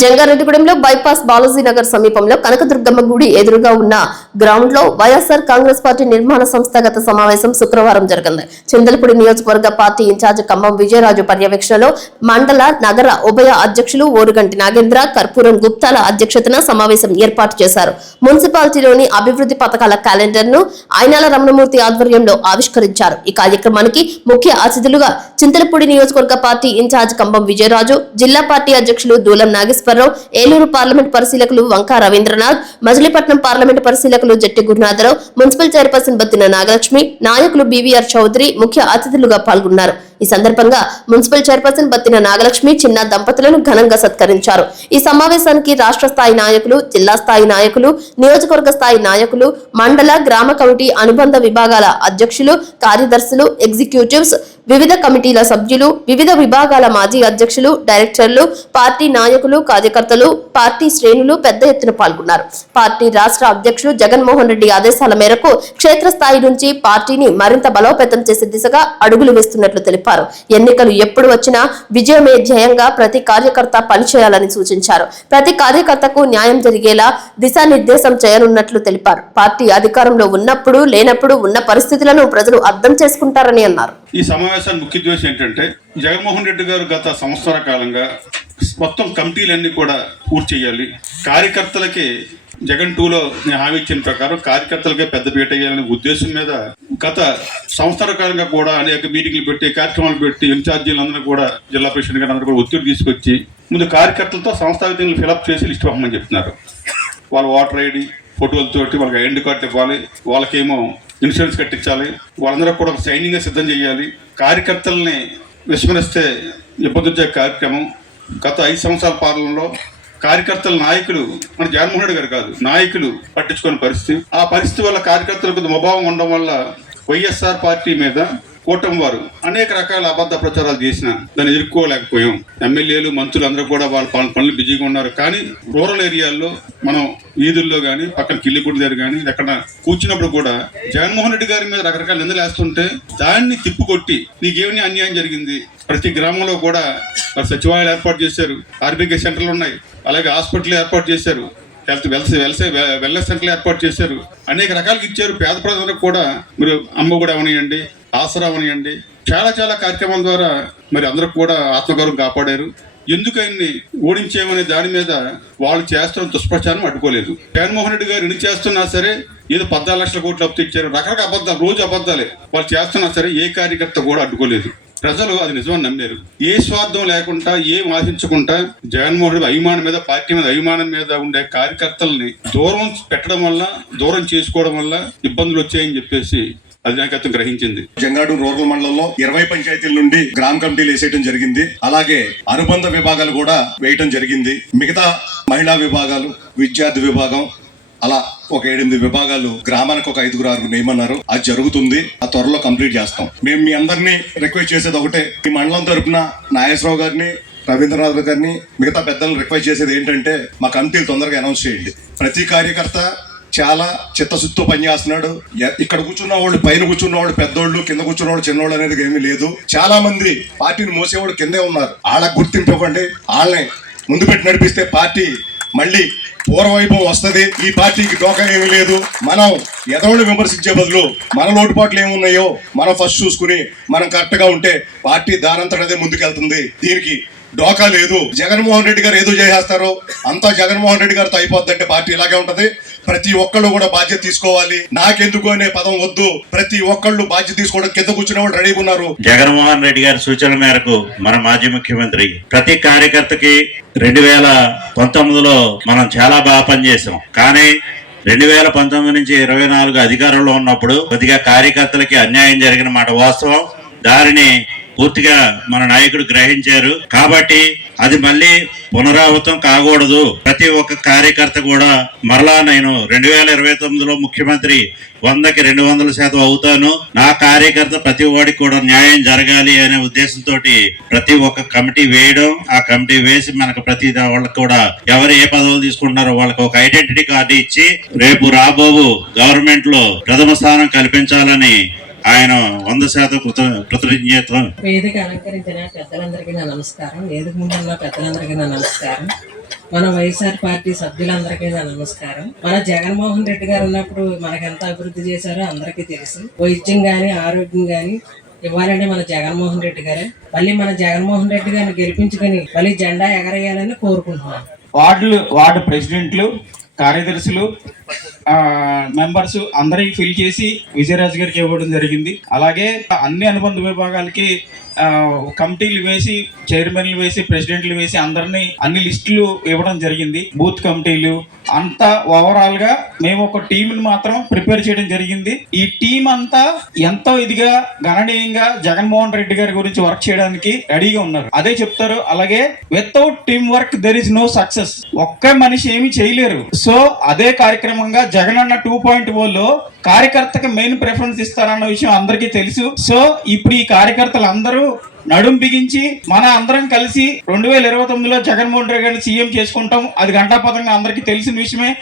జంగారెడ్డిగూడెంలో bypass Balaji Nagar సమీపంలో కనకదుర్గమ్మ గుడి ఎదురుగా ఉన్న గ్రౌండ్ లో వైఎస్ఆర్ కాంగ్రెస్ పార్టీ నిర్మాణ సంస్థాగత సమావేశం శుక్రవారం జరిగింది. చింతలపూడి నియోజకవర్గ పార్టీ ఇన్ఛార్జ్ ఖమ్మం విజయరాజు పర్యవేక్షణలో మండల నగర ఉభయ అధ్యక్షులు ఓరుగంటి నాగేంద్ర, కర్పూరం గుప్తాల అధ్యక్షతన సమావేశం ఏర్పాటు చేశారు. మున్సిపాలిటీలోని అభివృద్ధి పథకాల క్యాలెండర్ ను ఐనాల రమణమూర్తి ఆధ్వర్యంలో ఆవిష్కరించారు. ఈ కార్యక్రమానికి ముఖ్య అతిథులుగా చింతలపూడి నియోజకవర్గ పార్టీ ఇన్ఛార్జ్ ఖమ్మం విజయరాజు, జిల్లా పార్టీ అధ్యక్షులు దూలం నాగేశ్వరరావు, ఏలూరు పార్లమెంట్ పరిశీలకులు వంకా రవీంద్రనాథ్, మజిలీపట్నం పార్లమెంట్ పరిశీలకులు జట్టి గురునాథరావు, మున్సిపల్ చైర్పర్సన్ బత్తిన నాగలక్ష్మి, నాయకులు బీవీఆర్ చౌదరి ముఖ్య అతిథులుగా పాల్గొన్నారు. ఈ సందర్భంగా మున్సిపల్ చైర్పర్సన్ బత్తిన నాగలక్ష్మి చిన్న దంపతులను ఘనంగా సత్కరించారు. ఈ సమావేశానికి రాష్ట్ర స్థాయి నాయకులు, జిల్లా స్థాయి నాయకులు, నియోజకవర్గ స్థాయి నాయకులు, మండల గ్రామ కమిటీ అనుబంధ విభాగాల అధ్యక్షులు, కార్యదర్శులు, ఎగ్జిక్యూటివ్స్, వివిధ కమిటీల సభ్యులు, వివిధ విభాగాల మాజీ అధ్యక్షులు, డైరెక్టర్లు, పార్టీ నాయకులు, కార్యకర్తలు, పార్టీ శ్రేణులు పెద్ద ఎత్తున పాల్గొన్నారు. పార్టీ రాష్ట్ర అధ్యక్షులు జగన్మోహన్ రెడ్డి ఆదేశాల మేరకు క్షేత్రస్థాయి నుంచి పార్టీని మరింత బలోపేతం చేసే దిశగా అడుగులు వేస్తున్నట్లు తెలిపారు. ఎన్నికలు ఎప్పుడు వచ్చినా విజయమే ధ్యేయంగా ప్రతి కార్యకర్త పనిచేయాలని సూచించారు. ప్రతి కార్యకర్తకు న్యాయం జరిగేలా దిశానిర్దేశం చేయనున్నట్లు తెలిపారు. పార్టీ అధికారంలో ఉన్నప్పుడు, లేనప్పుడు ఉన్న పరిస్థితులను ప్రజలు అర్థం చేసుకుంటారని అన్నారు. ఈ సమావేశానికి ముఖ్య ఉద్దేశం ఏంటంటే, జగన్మోహన్ రెడ్డి గారు గత సంవత్సర కాలంగా మొత్తం కమిటీలన్నీ కూడా పూర్తి చేయాలి. కార్యకర్తలకి జగన్ 2లో నేను హామీ ఇచ్చిన ప్రకారం కార్యకర్తలకే పెద్ద పీట వేయాలనే ఉద్దేశం మీద గత సంవత్సర కాలంగా కూడా అనేక మీటింగ్లు పెట్టి, కార్యక్రమాలు పెట్టి, ఇన్ఛార్జీలందరూ కూడా జిల్లా ప్రెసిడెంట్ గారు అందరూ కూడా ఒత్తిడి తీసుకొచ్చి ముందు కార్యకర్తలతో సంస్థాగతంగా ఫిలప్ చేసి లిస్ట్ పంపమని చెప్తున్నారు. వాళ్ళ ఓటర్ ఐడి ఫోటోలతోటి వాళ్ళకి ఐడెంటి కార్డు ఇవ్వాలి, వాళ్ళకేమో ఇన్సూరెన్స్ కట్టించాలి, వాళ్ళందరూ కూడా సైనింగ్గా సిద్ధం చేయాలి. కార్యకర్తల్ని విస్మరిస్తే ఇబ్బంది వచ్చే కార్యక్రమం. గత 5 సంవత్సరాల పాలనలో కార్యకర్తల నాయకులు, మన జగన్మోహన్ రెడ్డి గారు కాదు, నాయకులు పట్టించుకునే పరిస్థితి. ఆ పరిస్థితి వల్ల కార్యకర్తలకు మొభావం ఉండడం వల్ల వైఎస్ఆర్ పార్టీ మీద కూటమి వారు అనేక రకాల అబద్ధ ప్రచారాలు చేసినా దాన్ని ఎదుర్కోలేకపోయాం. ఎమ్మెల్యేలు, మంత్రులు అందరూ కూడా వాళ్ళ పనులు బిజీగా ఉన్నారు. కానీ రూరల్ ఏరియాల్లో మనం వీధుల్లో కానీ, పక్కన కిల్లిగుడి దగ్గర కానీ ఎక్కడ కూర్చున్నప్పుడు కూడా జగన్మోహన్ రెడ్డి గారి మీద రకరకాల నిందలు వేస్తుంటే దాన్ని తిప్పుకొట్టి నీకేమీ అన్యాయం జరిగింది. ప్రతి గ్రామంలో కూడా సచివాలయాలు ఏర్పాటు చేశారు, ఆర్బీకే సెంటర్లు ఉన్నాయి, అలాగే హాస్పిటల్ ఏర్పాటు చేశారు, వెల్నెస్ సెంటర్లు ఏర్పాటు చేశారు, అనేక రకాలుగా ఇచ్చారు. పేద ప్రజలకు కూడా మీరు అమ్మ కూడా అవనియండి, ఆసరా అవనియండి, చాలా చాలా కార్యక్రమాల ద్వారా మరి అందరూ కూడా ఆత్మగౌరవం కాపాడారు. ఎందుకు ఆయన్ని ఓడించేమనే దాని మీద వాళ్ళు చేస్తున్న దుష్ప్రచారం అడ్డుకోలేదు. జగన్మోహన్ రెడ్డి గారు ఎన్ని చేస్తున్నా సరే, ఏదో 14 లక్షల కోట్లు అప్పు ఇచ్చారు, రకరకాల అబద్ధాలు, రోజు అబద్ధాలే వాళ్ళు చేస్తున్నా సరే ఏ కార్యకర్త కూడా అడ్డుకోలేదు. ప్రజలు అది నిజమని నమ్మారు. ఏ స్వార్థం లేకుండా, ఏం ఆశించకుండా జగన్మోహన్ రెడ్డి అభిమానం మీద, పార్టీ మీద అభిమానం మీద ఉండే కార్యకర్తల్ని దూరం పెట్టడం వల్ల, దూరం చేసుకోవడం వల్ల ఇబ్బందులు వచ్చాయని చెప్పేసి అధినాయకత్వం గ్రహించింది. జంగాడు రూరల్ మండలంలో 20 పంచాయతీల నుండి గ్రామ కమిటీలు వేసేయడం జరిగింది. అలాగే అనుబంధ విభాగాలు కూడా వేయటం జరిగింది. మిగతా మహిళా విభాగాలు, విద్యార్థి విభాగం, అలా ఒక 8 విభాగాలు గ్రామానికి ఒక 5-6 నియమన్నారు. అది జరుగుతుంది, ఆ త్వరలో కంప్లీట్ చేస్తాం. మేము మీ అందరినీ రిక్వెస్ట్ చేసేది ఒకటే, ఈ మండలం తరపున నాగేశ్వరరావు గారిని, రవీంద్రనాథ్ గారిని, మిగతా పెద్దలను రిక్వెస్ట్ చేసేది ఏంటంటే, మా కమిటీలు తొందరగా అనౌన్స్ చేయండి. ప్రతి కార్యకర్త చాలా చిత్తశుద్ధితో పనిచేస్తున్నాడు. ఇక్కడ కూర్చున్న వాళ్ళు, పైన కూర్చున్న వాళ్ళు పెద్దోళ్ళు, కింద కూర్చున్న వాళ్ళు చిన్నోళ్ళు అనేది ఏమీ లేదు. చాలా మంది పార్టీని మోసేవాళ్ళు కిందే ఉన్నారు. వాళ్ళకి గుర్తింపు ఇవ్వండి, వాళ్ళని ముందు పెట్టి నడిపిస్తే పార్టీ మళ్ళీ పూర్వవైభవం వస్తుంది. ఈ పార్టీకి డోకా ఏమీ లేదు. మనం ఎదవళ్ళు విమర్శించే బదులు మన లోటుపాట్లు ఏమున్నాయో మనం ఫస్ట్ చూసుకుని మనం కరెక్ట్ గా ఉంటే పార్టీ దానంతటదే ముందుకెళ్తుంది. దీనికి డోకా లేదు. జగన్మోహన్ రెడ్డి గారు ఏదో చేసేస్తారో అంతా జగన్మోహన్ రెడ్డి గారితో అయిపోద్దంటే పార్టీ ఇలాగే ఉంటది. ప్రతి ఒక్కళ్ళు కూడా బాధ్యత తీసుకోవాలి. నాకెందుకు అనే పదం వద్దు. ప్రతి ఒక్కళ్ళు బాధ్యత తీసుకోవడం, కింద కూర్చునే వాళ్ళు రెడీగా ఉన్నారు. జగన్మోహన్ రెడ్డి గారి సూచనల మేరకు మన మాజీ ముఖ్యమంత్రి ప్రతి కార్యకర్తకి 2019లో మనం చాలా బాగా పనిచేసాం. కానీ 2019 నుంచి 24 అధికారంలో ఉన్నప్పుడు కొద్దిగా కార్యకర్తలకి అన్యాయం జరిగిన మాట వాస్తవం. దానిని పూర్తిగా మన నాయకుడు గ్రహించారు. కాబట్టి అది మళ్ళీ పునరావృతం కాకూడదు. ప్రతి ఒక్క కార్యకర్త కూడా మరలా నేను 2029లో ముఖ్యమంత్రి 100కి 200% అవుతాను, నా కార్యకర్త ప్రతి వాడికి కూడా న్యాయం జరగాలి అనే ఉద్దేశంతో ప్రతి ఒక్క కమిటీ వేయడం, ఆ కమిటీ వేసి మనకు ప్రతి వాళ్ళకి కూడా ఎవరు ఏ పదవులు తీసుకుంటున్నారో వాళ్ళకి ఒక ఐడెంటిటీ కార్డు ఇచ్చి రేపు రాబోవు గవర్నమెంట్ లో ప్రథమ స్థానం కల్పించాలని ఆయన 100% కృతజ్ఞతలు. వేదిక అలంకరించిన పెద్దలందరికీ నా నమస్కారం. వేదిక ముందున్న పెద్దలందరికీ నా నమస్కారం. మన వైఎస్ఆర్ పార్టీ సభ్యులందరికీ నా నమస్కారం. మన జగన్మోహన్ రెడ్డి గారు ఉన్నప్పుడు మనకు ఎంత అభివృద్ధి చేశారో అందరికీ తెలుసు. వైద్యం గాని, ఆరోగ్యం గాని ఇవ్వాలంటే మన జగన్మోహన్ రెడ్డి గారే. మళ్ళీ మన జగన్మోహన్ రెడ్డి గారిని గెలిపించుకొని మళ్ళీ జెండా ఎగరేయాలని కోరుకుంటున్నాను. వార్డు ప్రెసిడెంట్లు, కార్యదర్శులు, మెంబర్స్ అందరికి ఫిల్ చేసి విజయరాజు గారికి ఇవ్వడం జరిగింది. అలాగే అన్ని అనుబంధ విభాగాలకి కమిటీలు వేసి, చైర్మన్లు వేసి, ప్రెసిడెంట్లు వేసి అందరినీ అన్ని లిస్టులు ఇవ్వడం జరిగింది. బూత్ కమిటీలు అంతా ఓవరాల్ గా మేము ఒక టీంని మాత్రం ప్రిపేర్ చేయడం జరిగింది. ఈ టీం అంతా ఎంతో ఇదిగా గణనీయంగా జగన్మోహన్ రెడ్డి గారి గురించి వర్క్ చేయడానికి రెడీగా ఉన్నారు. అదే చెప్తారు. అలాగే without team work there is no success. ఒక్క మనిషి ఏమి చేయలేరు. సో అదే కార్యక్రమంగా జగనన్న 2.0లో కార్యకర్తకి మెయిన్ ప్రిఫరెన్స్ ఇస్తారన్న విషయం అందరికీ తెలుసు. సో ఇప్పుడు ఈ కార్యకర్తలు అందరూ నడుం బిగించి మన అందరం కలిసి 2029లో జగన్మోహన్ రెడ్డి గారిని సీఎం చేసుకుంటాం. అది ఘంటాపథంగా అందరికీ తెలిసిన విషయమే.